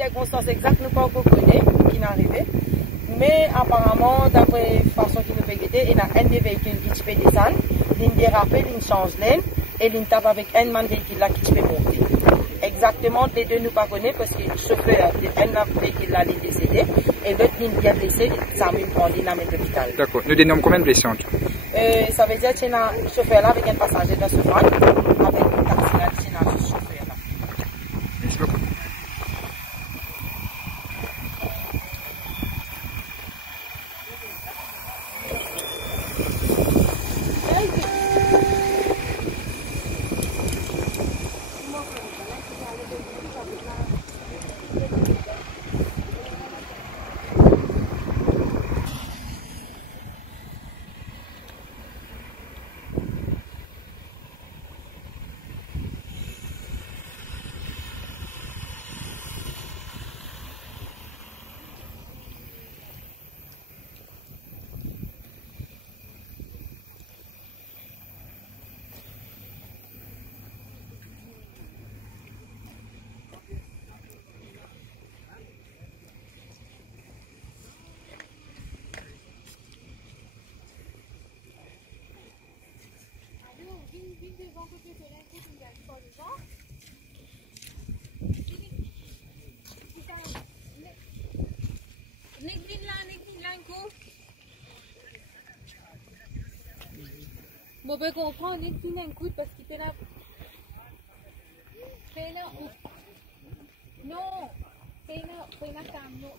circonstances exactes, nous ne connaissons pas qui est arrivé. Mais apparemment, d'après la façon qui nous fait guetter, il y a un des véhicules qui peut descendre, il dérape, il change l'aine, et il tape avec un man véhicule là qui peut monter. Exactement, les deux nous pas connaissons parce que le chauffeur de un véhicule là est décédé, et l'autre il est bien blessé, ça m'a prend à l'hôpital. D'accord. Nous dénommons combien de blessés? Ça veut dire qu'il y a un chauffeur là avec un passager dans ce van, avec une taxi là, il y a un chauffeur là. Merci beaucoup. Bon, ben, on prend un coup parce qu'il était là. Fais là. Non, fais là, camion.